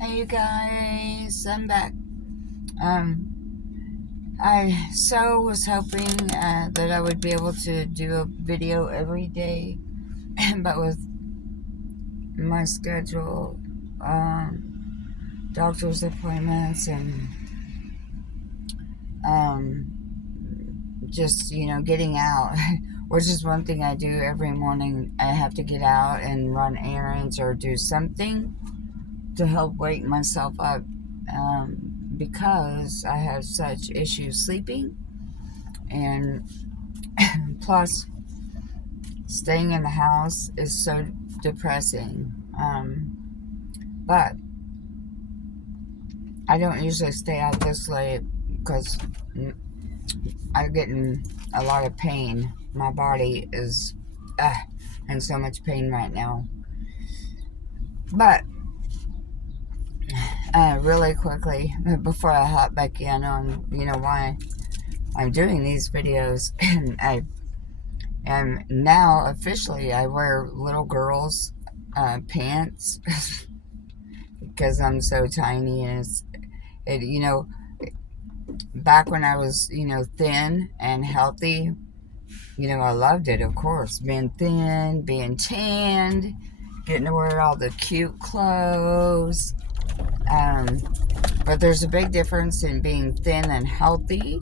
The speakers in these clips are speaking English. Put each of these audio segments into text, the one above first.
Hey you guys, I'm back. I so was hoping that I would be able to do a video every day, but with my schedule, doctor's appointments, and just getting out, which is one thing I do every morning. I have to get out and run errands or do something to help wake myself up. Because I have such issues sleeping, and plus staying in the house is so depressing. But I don't usually stay out this late because I'm getting a lot of pain. My body is in so much pain right now. But really quickly, before I hop back in on why I'm doing these videos, I am now officially, I wear little girls pants because I'm so tiny, and back when I was thin and healthy, I loved it, of course, being thin, being tanned, getting to wear all the cute clothes. But there's a big difference in being thin and healthy,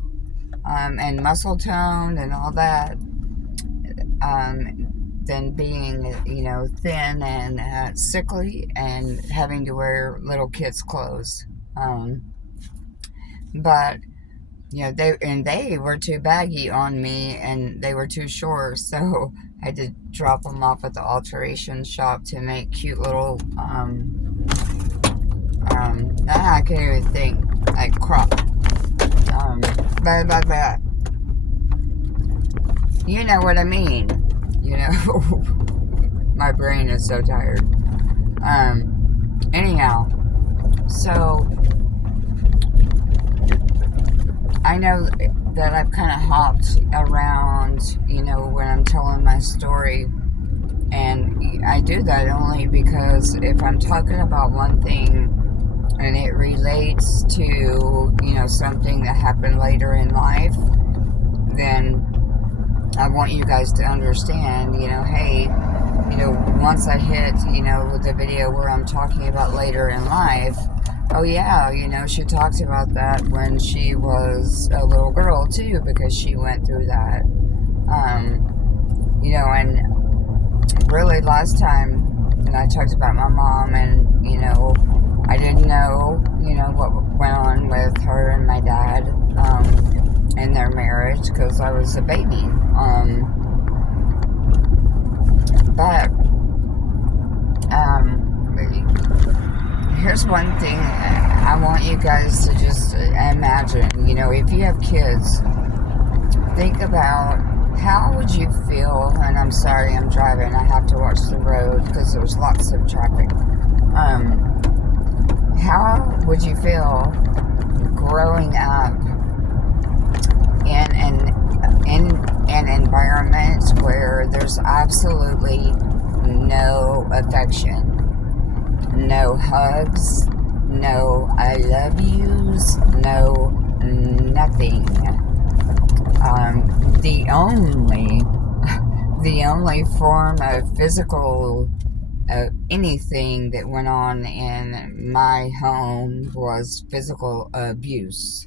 and muscle toned and all that, than being, thin and sickly and having to wear little kids' clothes. But they were too baggy on me, and they were too short, so I had to drop them off at the alteration shop to make cute little I can't even think, like crop, but you know what I mean, my brain is so tired. Anyhow, so I know that I've kind of hopped around, when I'm telling my story, and I do that only because if I'm talking about one thing and it relates to, something that happened later in life, then I want you guys to understand, hey, once I hit, the video where I'm talking about later in life, oh yeah, she talks about that when she was a little girl too, because she went through that. And really last time, I talked about my mom, and, I didn't know, what went on with her and my dad, in their marriage, because I was a baby. But here's one thing I want you guys to just imagine. If you have kids, think about how would you feel, and I'm sorry I'm driving, I have to watch the road because there's lots of traffic. How would you feel growing up in an environment where there's absolutely no affection, no hugs, no I love yous, no nothing? The only form of physical anything that went on in my home was physical abuse.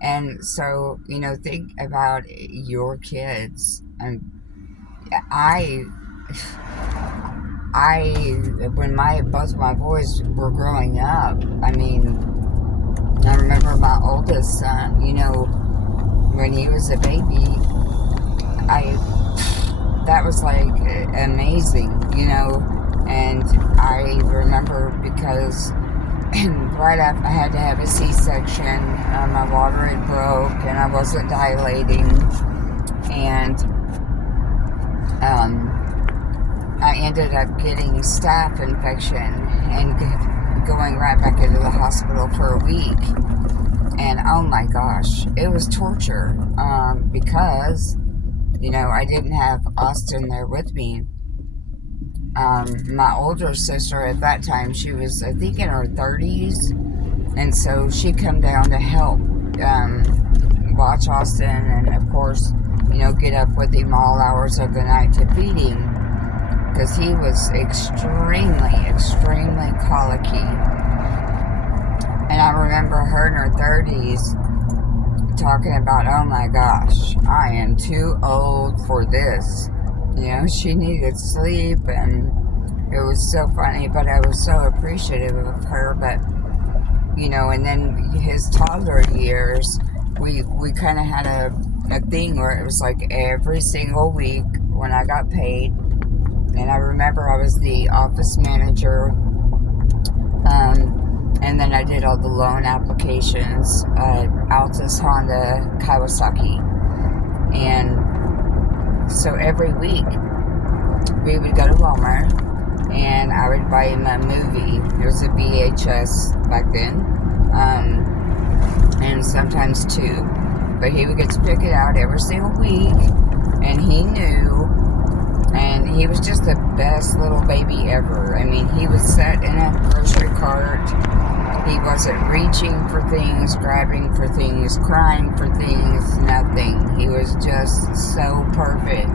And so, think about your kids. And when both my boys were growing up, I remember my oldest son, when he was a baby, that was like amazing, and I remember because right after I had to have a C-section, my water had broke and I wasn't dilating, and I ended up getting staph infection and going right back into the hospital for a week. And oh my gosh, it was torture, because I didn't have Austin there with me. My older sister at that time, she was, I think, in her 30s, and so she come down to help watch Austin, and of course, get up with him all hours of the night to feed him because he was extremely, extremely colicky. And I remember her in her 30s talking about, oh my gosh, I am too old for this. She needed sleep, and it was so funny, but I was so appreciative of her. But, and then his toddler years, we kind of had a thing where it was like every single week when I got paid, and I remember I was the office manager, and then I did all the loan applications, Altus, Honda, Kawasaki. And so every week we would go to Walmart and I would buy him a movie. It was a VHS back then, and sometimes two. But he would get to pick it out every single week, and he knew. And he was just the best little baby ever. I mean, he was set in a grocery cart. He wasn't reaching for things, grabbing for things, crying for things, nothing. He was just so perfect.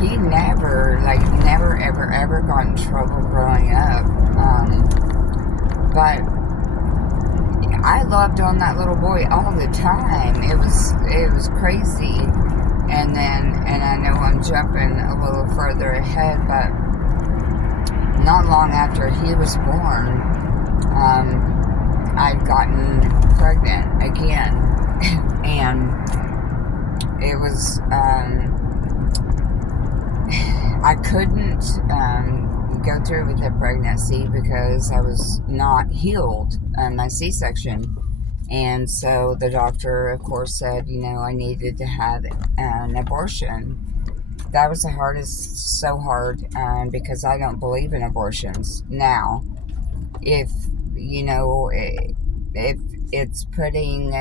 He never, ever got in trouble growing up. But I loved on that little boy all the time. It was crazy. And I know I'm jumping a little further ahead, but not long after he was born, I'd gotten pregnant again. And it was, I couldn't go through with the pregnancy because I was not healed, my C-section. And so the doctor, of course, said, I needed to have an abortion. That was the hardest, so hard, because I don't believe in abortions. Now, if, if it's putting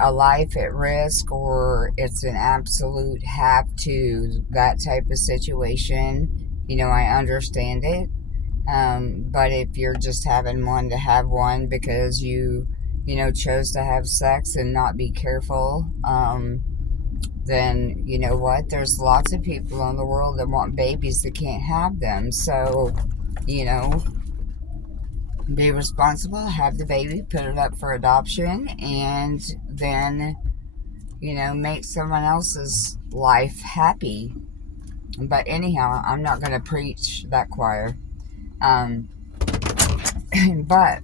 a life at risk or it's an absolute have to, that type of situation, I understand it. But if you're just having one to have one because chose to have sex and not be careful, then you know what? There's lots of people in the world that want babies that can't have them. So, you know, be responsible, have the baby, put it up for adoption, and then, make someone else's life happy. But anyhow, I'm not going to preach that choir. Um, but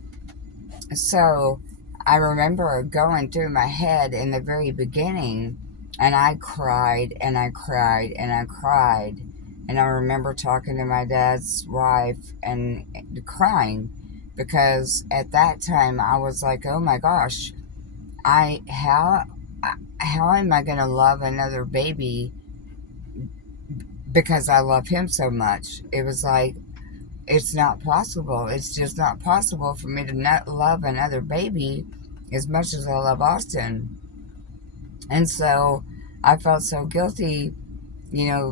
so I remember going through my head in the very beginning, and I cried and I cried and I cried. And I remember talking to my dad's wife and crying because at that time I was like, oh my gosh, I how am I going to love another baby because I love him so much? It was like, it's not possible. It's just not possible for me to not love another baby as much as I love Austin. And so I felt so guilty,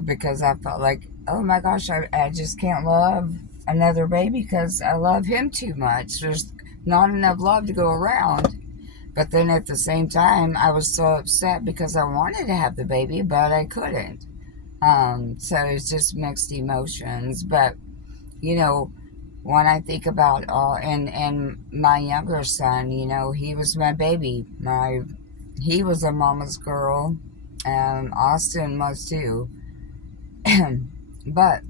because I felt like, oh my gosh, I just can't love another baby because I love him too much. There's not enough love to go around. But then at the same time, I was so upset because I wanted to have the baby, but I couldn't. So it's just mixed emotions. But when I think about all and my younger son, he was my baby. He was a mama's girl. Austin was too. But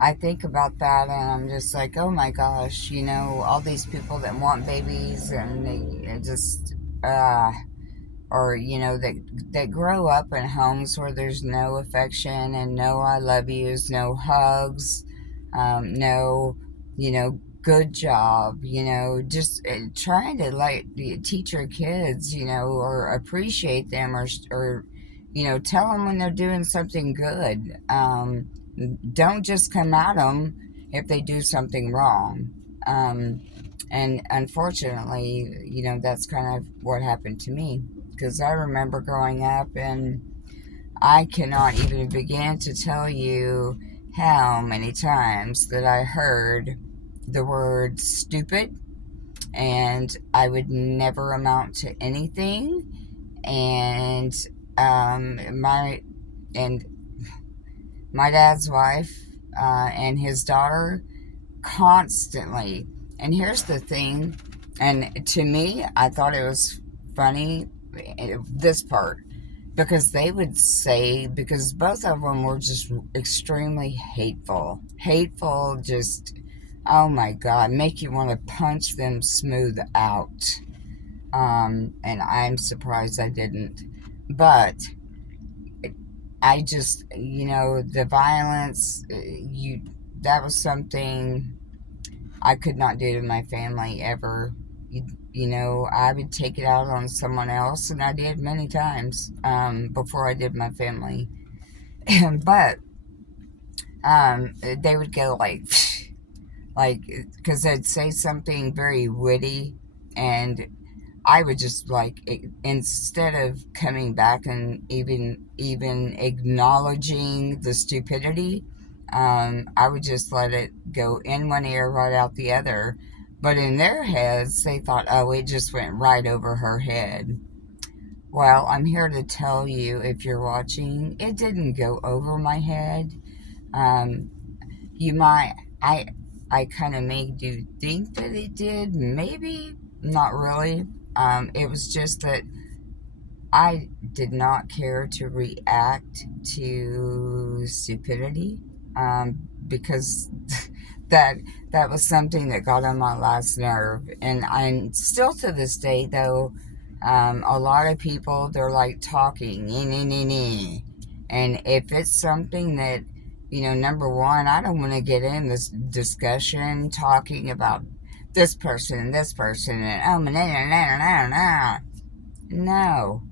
I think about that and I'm just like, oh my gosh, all these people that want babies and they just or that grow up in homes where there's no affection and no I love yous, no hugs, no, good job, just trying to teach your kids, or appreciate them, or tell them when they're doing something good. Don't just come at them if they do something wrong. And unfortunately, that's kind of what happened to me because I remember growing up and I cannot even begin to tell you how many times that I heard the word stupid, and I would never amount to anything. And my and my dad's wife and his daughter constantly. And here's the thing, and to me, I thought it was funny, this part, because they would say, because both of them were just extremely hateful, just, oh my God, make you want to punch them smooth out. And I'm surprised I didn't. But I just, the violence, that was something I could not do to my family ever. I would take it out on someone else, and I did many times before I did my family. But they would go like, because they'd say something very witty, and I would just instead of coming back and even acknowledging the stupidity, I would just let it go in one ear, right out the other. But in their heads, they thought, oh, it just went right over her head. Well, I'm here to tell you, if you're watching, it didn't go over my head. Um, you might, I kind of made you think that it did. Maybe not really. It was just that I did not care to react to stupidity, because that that was something that got on my last nerve. And I'm still, to this day, though, a lot of people, they're like talking, and if it's something that, number one, I don't want to get in this discussion talking about this person, and oh, no,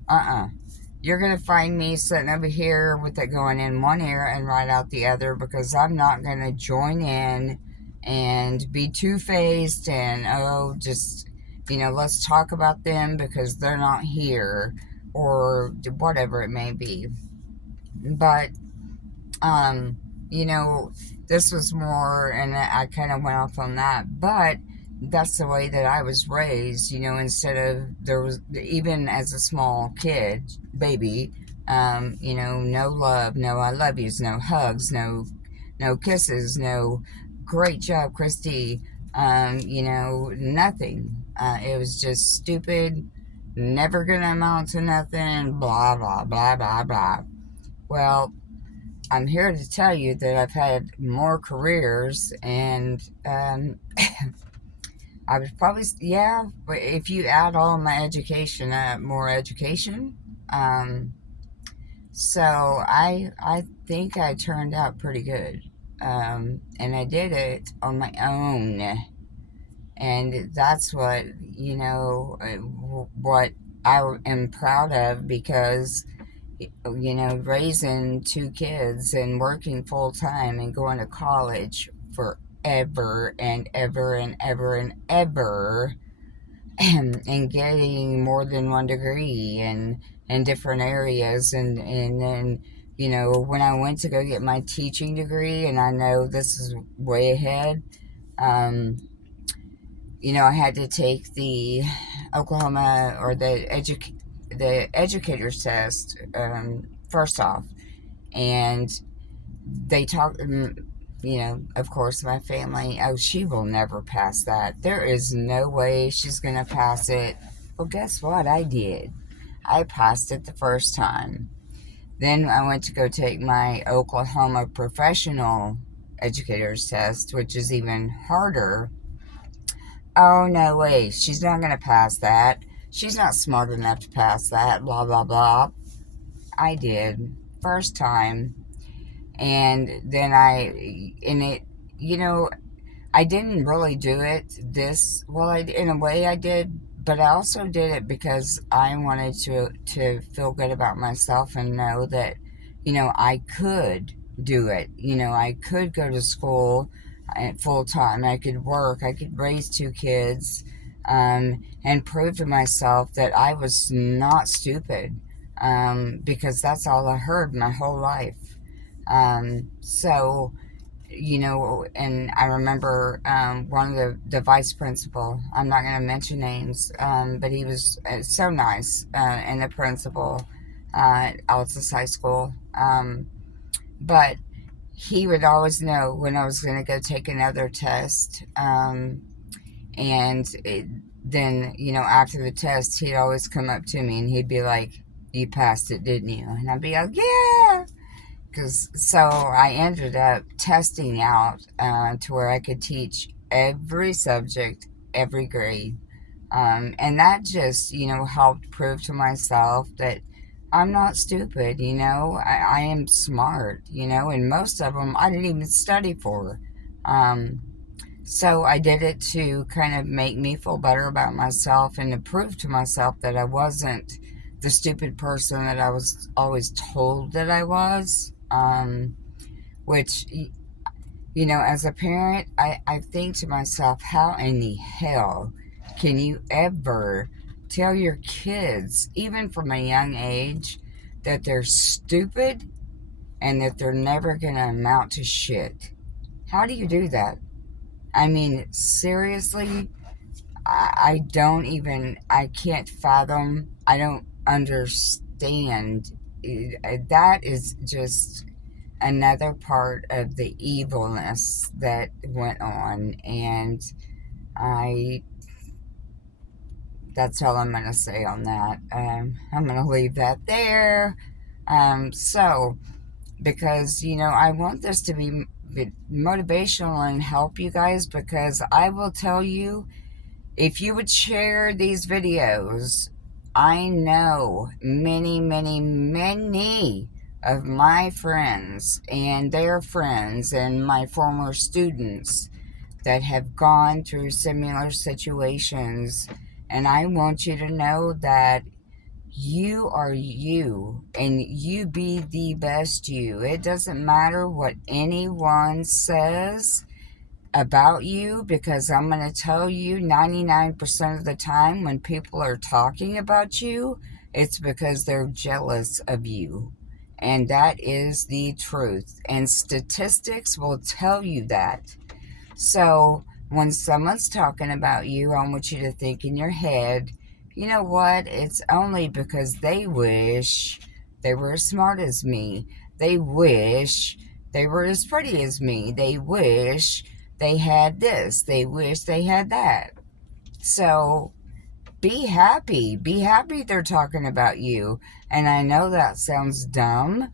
You're going to find me sitting over here with it going in one ear and right out the other, because I'm not going to join in and be two-faced and, oh, just, let's talk about them because they're not here, or whatever it may be. But, um, you know, this was more, and I kind of went off on that, but that's the way that I was raised, instead of, there was, even as a small kid, baby, no love, no I love yous, no hugs, no kisses, no great job, Christy, nothing. It was just stupid, never gonna amount to nothing, blah, blah, blah, blah, blah. Well, I'm here to tell you that I've had more careers, and I was probably, yeah, but if you add all my education, more education. Um, so I think I turned out pretty good. And I did it on my own. And that's what, what I am proud of, because, raising two kids and working full time and going to college forever and ever and ever and ever, and getting more than one degree in different areas, and then, when I went to go get my teaching degree, and I know this is way ahead, I had to take the Oklahoma, or the educator's test, first off, and they talked, of course, my family, oh, she will never pass that. There is no way she's going to pass it. Well, guess what? I did. I passed it the first time. Then I went to go take my Oklahoma professional educator's test, which is even harder. Oh, no way. She's not going to pass that. She's not smart enough to pass that. Blah, blah, blah. I did. First time. And then I didn't really do it in a way I did, but I also did it because I wanted to feel good about myself and know that, I could do it. I could go to school full time. I could work. I could raise two kids, and prove to myself that I was not stupid. because that's all I heard my whole life. So, and I remember one of the vice principal, I'm not going to mention names, but he was so nice, and the principal at Altus High School. But he would always know when I was going to go take another test. And then, after the test, he'd always come up to me and he'd be like, "You passed it, didn't you?" And I'd be like, "Yeah." So I ended up testing out to where I could teach every subject, every grade. And that just, helped prove to myself that I'm not stupid, I am smart, and most of them I didn't even study for. Um, so I did it to kind of make me feel better about myself and to prove to myself that I wasn't the stupid person that I was always told that I was. Which, as a parent, I think to myself, how in the hell can you ever tell your kids, even from a young age, that they're stupid and that they're never going to amount to shit? How do you do that? I mean, seriously, I can't fathom, I don't understand. That is just another part of the evilness that went on, and I, that's all I'm going to say on that. I'm going to leave that there. So, because, I want this to be motivational and help you guys, because I will tell you, if you would share these videos, I know many, many, many of my friends and their friends and my former students that have gone through similar situations. And I want you to know that you are you, and you be the best you. It doesn't matter what anyone says about you, because I'm going to tell you 99% of the time when people are talking about you, it's because they're jealous of you. And that is the truth. And statistics will tell you that. So when someone's talking about you, I want you to think in your head, you know what? It's only because they wish they were as smart as me. They wish they were as pretty as me. They wish they had this. They wish they had that. So be happy. Be happy they're talking about you. And I know that sounds dumb,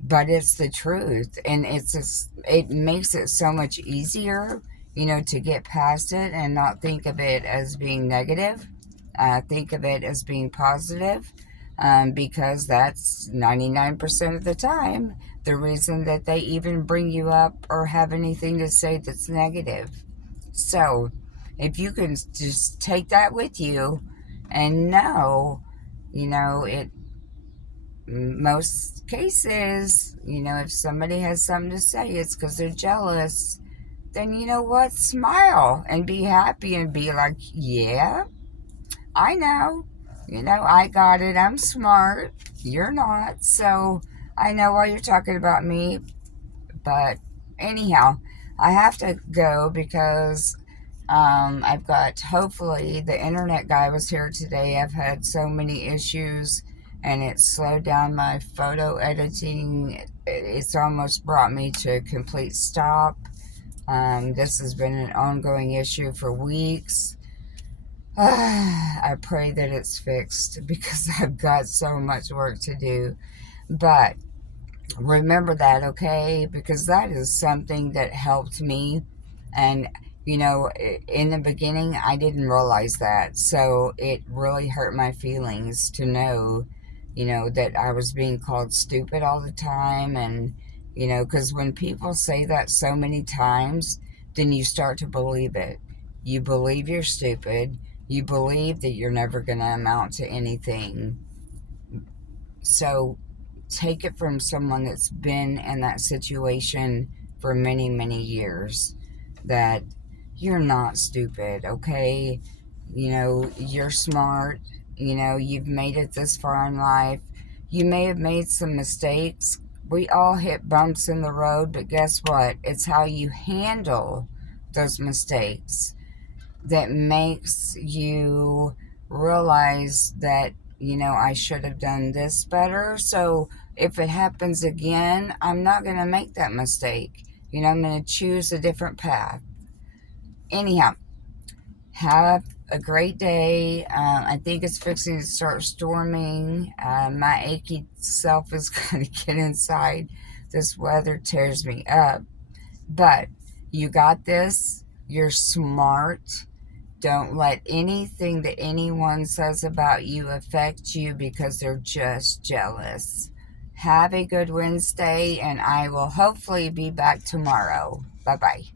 but it's the truth, and it makes it so much easier, to get past it and not think of it as being negative. Think of it as being positive, because that's 99% of the time the reason that they even bring you up or have anything to say that's negative. So if you can just take that with you and know, it, most cases, if somebody has something to say, it's because they're jealous. Then you know what? Smile and be happy and be like, yeah, I know. I got it. I'm smart. You're not. So I know why you're talking about me. But anyhow, I have to go because I've got, hopefully, the internet guy was here today. I've had so many issues and it slowed down my photo editing. It's almost brought me to a complete stop. This has been an ongoing issue for weeks. I pray that it's fixed because I've got so much work to do. But remember that, okay? Because that is something that helped me. And, in the beginning, I didn't realize that. So it really hurt my feelings to know, that I was being called stupid all the time. And, because when people say that so many times, then you start to believe it. You believe you're stupid. You believe that you're never going to amount to anything. So take it from someone that's been in that situation for many, many years, that you're not stupid, okay? You're smart. You've made it this far in life. You may have made some mistakes. We all hit bumps in the road, but guess what? It's how you handle those mistakes that makes you realize that, I should have done this better. So if it happens again, I'm not going to make that mistake. I'm going to choose a different path. Anyhow, have a great day. I think it's fixing to start storming. My achy self is going to get inside. This weather tears me up. But you got this. You're smart. Don't let anything that anyone says about you affect you because they're just jealous. Have a good Wednesday, and I will hopefully be back tomorrow. Bye-bye.